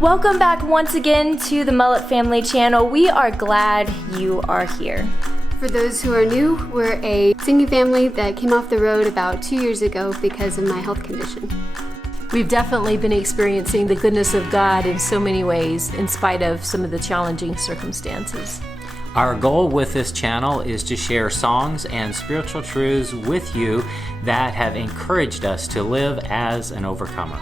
Welcome back once again to the Mullet Family channel. We are glad you are here. For those who are new, we're a singing family that came off the road about 2 years ago because of my health condition. We've definitely been experiencing the goodness of God in so many ways, in spite of some of the challenging circumstances. Our goal with this channel is to share songs and spiritual truths with you that have encouraged us to live as an overcomer.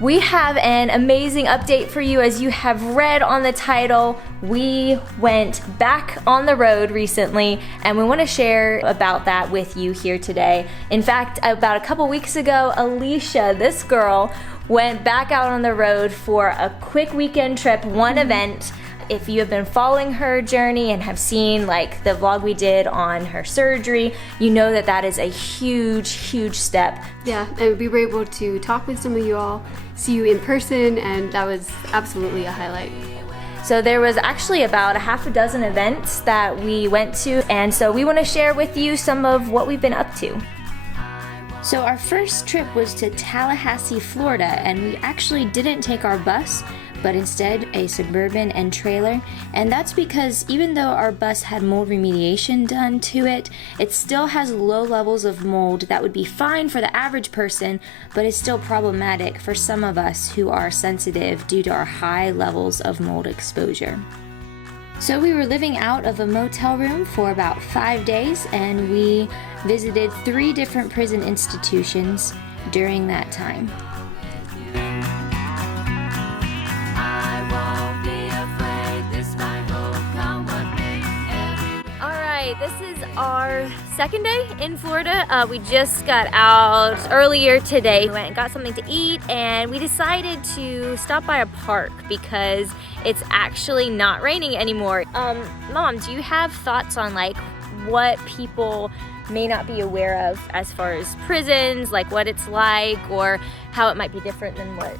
We have an amazing update for you. As you have read on the title, we went back on the road recently, and we want to share about that with you here today. In fact, about a couple weeks ago, Alicia, this girl, went back out on the road for a quick weekend trip, one event. If you have been following her journey and have seen like the vlog we did on her surgery, you know that that is a huge, huge step. Yeah, and we were able to talk with some of you all, see you in person, and that was absolutely a highlight. So there was actually about a half a dozen events that we went to, and so we want to share with you some of what we've been up to. So our first trip was to Tallahassee, Florida, and we actually didn't take our bus, but instead a Suburban and trailer. And that's because even though our bus had mold remediation done to it, it still has low levels of mold that would be fine for the average person, but is still problematic for some of us who are sensitive due to our high levels of mold exposure. So we were living out of a motel room for about 5 days, and we visited 3 different prison institutions during that time. This is our second day in Florida. We just got out earlier today. We went and got something to eat, and we decided to stop by a park because it's actually not raining anymore. Mom, do you have thoughts on like what people may not be aware of as far as prisons, like what it's like, or how it might be different than what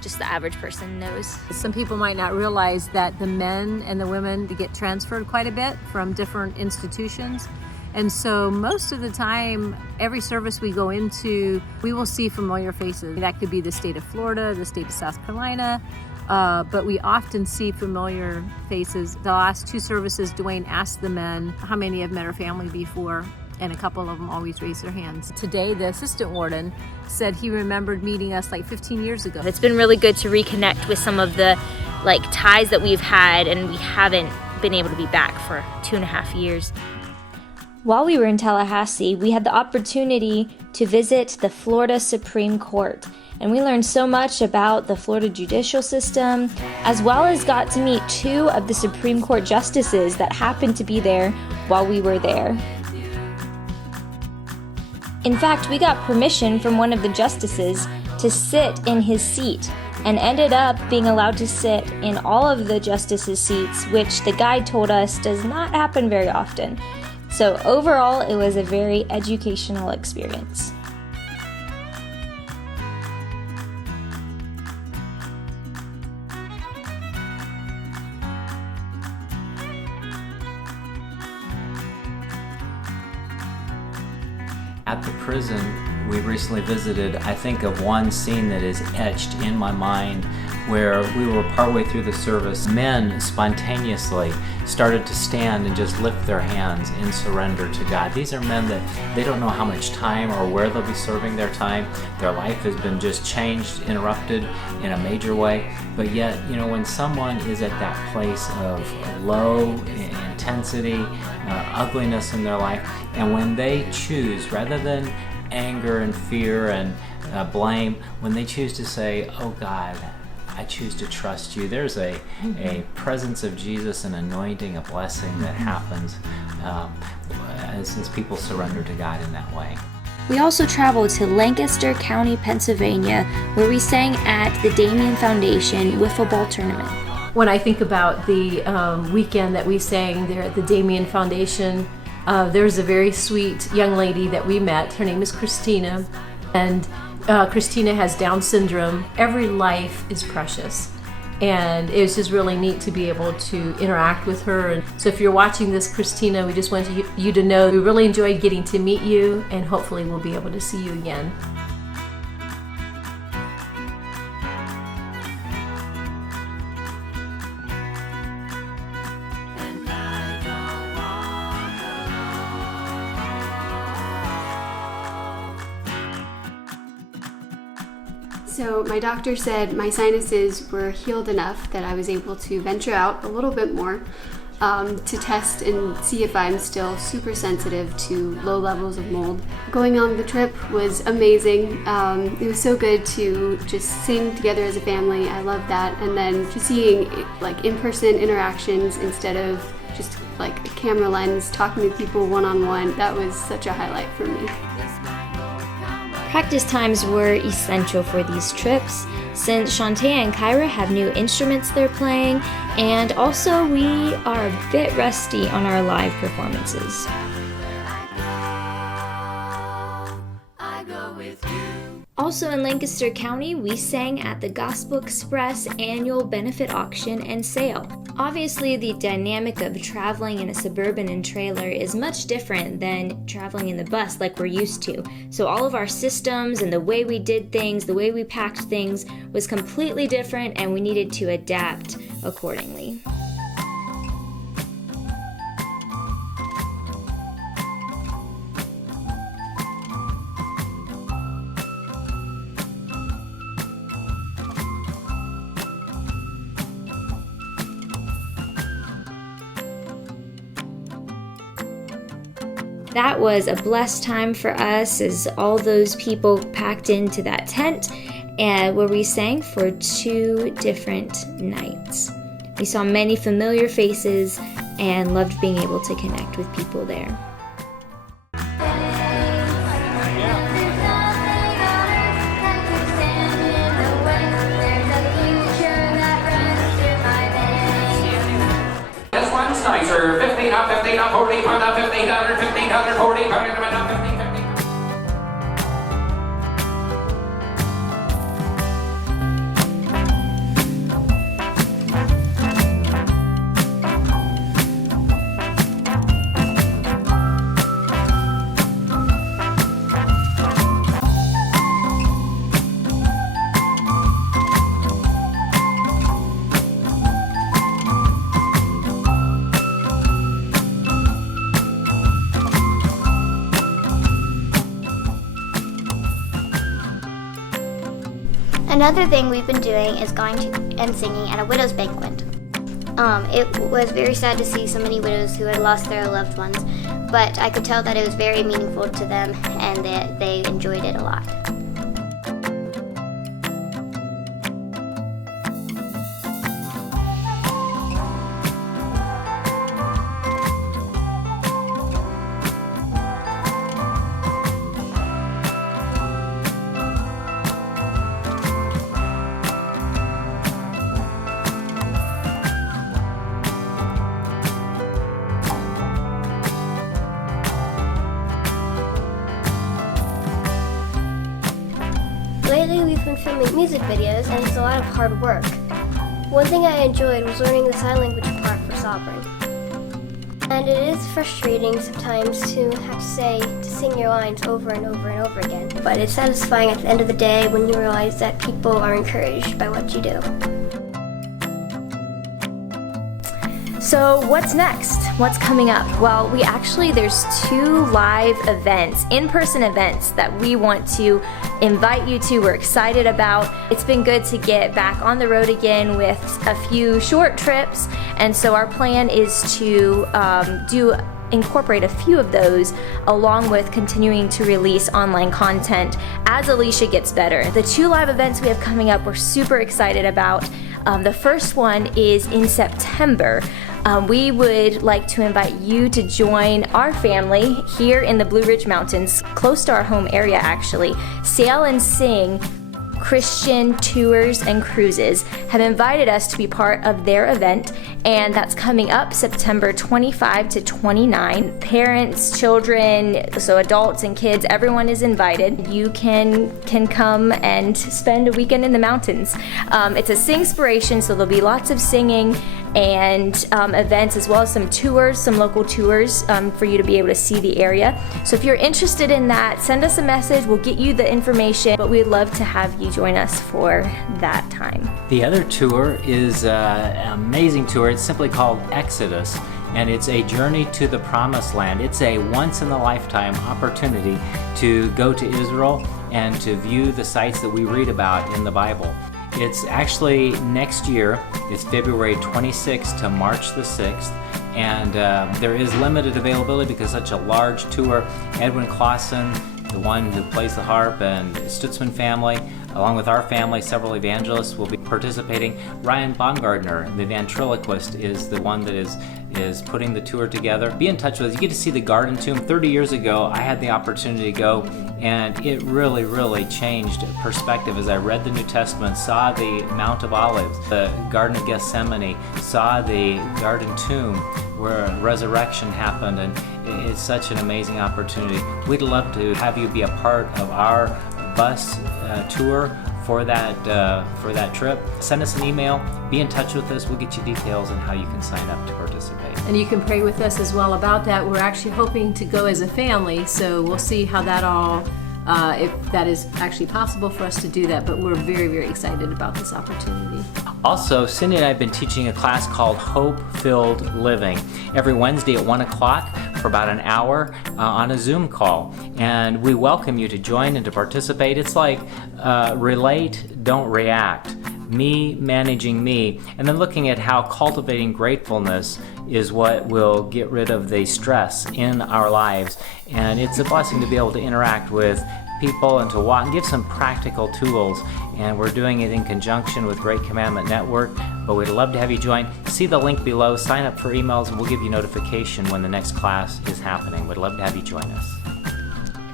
just the average person knows? Some people might not realize that the men and the women get transferred quite a bit from different institutions. And so most of the time, every service we go into, we will see familiar faces. That could be the state of Florida, the state of South Carolina, but we often see familiar faces. The last 2 services, Dwayne asked the men how many have met her family before, and a couple of them always raise their hands. Today, the assistant warden said he remembered meeting us like 15 years ago. It's been really good to reconnect with some of the like ties that we've had, and we haven't been able to be back for 2.5 years. While we were in Tallahassee, we had the opportunity to visit the Florida Supreme Court, and we learned so much about the Florida judicial system, as well as got to meet 2 of the Supreme Court justices that happened to be there while we were there. In fact, we got permission from one of the justices to sit in his seat, and ended up being allowed to sit in all of the justices' seats, which the guide told us does not happen very often. So overall, it was a very educational experience. At the prison we recently visited, I think of one scene that is etched in my mind where we were partway through the service. Men spontaneously started to stand and just lift their hands in surrender to God. These are men that they don't know how much time or where they'll be serving their time. Their life has been just changed, interrupted in a major way. But yet, you know, when someone is at that place of low intensity, ugliness in their life, and when they choose, rather than anger and fear and blame, when they choose to say, "Oh God, I choose to trust you," there's a presence of Jesus, an anointing, a blessing that happens as people surrender to God in that way. We also traveled to Lancaster County, Pennsylvania, where we sang at the Damien Foundation Wiffle Ball Tournament. When I think about the weekend that we sang there at the Damien Foundation, there's a very sweet young lady that we met. Her name is Christina, and Christina has Down syndrome. Every life is precious, and it was just really neat to be able to interact with her. And so if you're watching this, Christina, we just want you to know we really enjoyed getting to meet you, and hopefully we'll be able to see you again. So my doctor said my sinuses were healed enough that I was able to venture out a little bit more to test and see if I'm still super sensitive to low levels of mold. Going on the trip was amazing. It was so good to just sing together as a family. I love that. And then just seeing like in-person interactions instead of just like a camera lens, talking to people one-on-one, that was such a highlight for me. Practice times were essential for these trips, since Shantae and Kyra have new instruments they're playing, and also we are a bit rusty on our live performances. Also in Lancaster County, we sang at the Gospel Express annual benefit auction and sale. Obviously, the dynamic of traveling in a Suburban and trailer is much different than traveling in the bus like we're used to. So all of our systems and the way we did things, the way we packed things was completely different, and we needed to adapt accordingly. That was a blessed time for us as all those people packed into that tent where we sang for 2 different nights. We saw many familiar faces and loved being able to connect with people there. Nicer, 15 up, 15 up, 40, pound up, 1500, 1500, 40, pound up, 15, 15. Another thing we've been doing is going to and singing at a widow's banquet. It was very sad to see so many widows who had lost their loved ones, but I could tell that it was very meaningful to them and that they enjoyed it a lot. Lately we've been filming music videos and it's a lot of hard work. One thing I enjoyed was learning the sign language part for sovereign. And it is frustrating sometimes to have to sing your lines over and over and over again. But it's satisfying at the end of the day when you realize that people are encouraged by what you do. So what's next? What's coming up? Well, there's 2 live events, in-person events that we want to invite you to, we're excited about. It's been good to get back on the road again with a few short trips, and so our plan is to incorporate a few of those along with continuing to release online content as Alicia gets better. The 2 live events we have coming up we're super excited about. The first one is in September. We would like to invite you to join our family here in the Blue Ridge Mountains, close to our home area actually. Sail and Sing Christian Tours and Cruises have invited us to be part of their event, and that's coming up September 25 to 29. Parents, children, so adults and kids, everyone is invited. You can come and spend a weekend in the mountains. It's a sing-spiration, so there'll be lots of singing and events, as well as some tours, some local tours for you to be able to see the area. So if you're interested in that, send us a message. We'll get you the information, but we'd love to have you join us for that time. The other tour is an amazing tour. It's simply called Exodus, and it's a journey to the Promised Land. It's a once-in-a-lifetime opportunity to go to Israel and to view the sites that we read about in the Bible. It's actually next year. It's February 26th to March the 6th, and there is limited availability because such a large tour. Edwin Clausen, the one who plays the harp, and Stutzman family, along with our family, several evangelists will be participating. Ryan Baumgartner, the ventriloquist, is the one that is putting the tour together. Be in touch with us. You get to see the Garden Tomb. 30 years ago, I had the opportunity to go, and it really, really changed perspective as I read the New Testament, saw the Mount of Olives, the Garden of Gethsemane, saw the Garden Tomb where resurrection happened, and it's such an amazing opportunity. We'd love to have you be a part of our bus tour for that trip. Send us an email, be in touch with us, we'll get you details on how you can sign up to participate. And you can pray with us as well about that. We're actually hoping to go as a family, so we'll see how that all, if that is actually possible for us to do that, but we're very, very excited about this opportunity. Also, Cindy and I have been teaching a class called Hope-Filled Living every Wednesday at 1 o'clock for about an hour on a Zoom call. And we welcome you to join and to participate. It's like relate, don't react. Me managing me, and then looking at how cultivating gratefulness is what will get rid of the stress in our lives. And it's a blessing to be able to interact with people and to walk and give some practical tools. And we're doing it in conjunction with Great Commandment Network, but we'd love to have you join. See the link below, sign up for emails, and we'll give you notification when the next class is happening. We'd love to have you join us.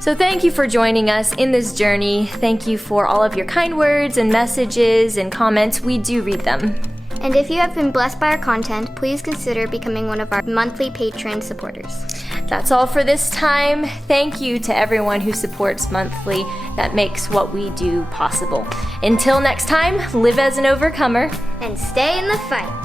So thank you for joining us in this journey. Thank you for all of your kind words and messages and comments. We do read them. And if you have been blessed by our content, please consider becoming one of our monthly patron supporters. That's all for this time. Thank you to everyone who supports monthly. That makes what we do possible. Until next time, live as an overcomer And stay in the fight.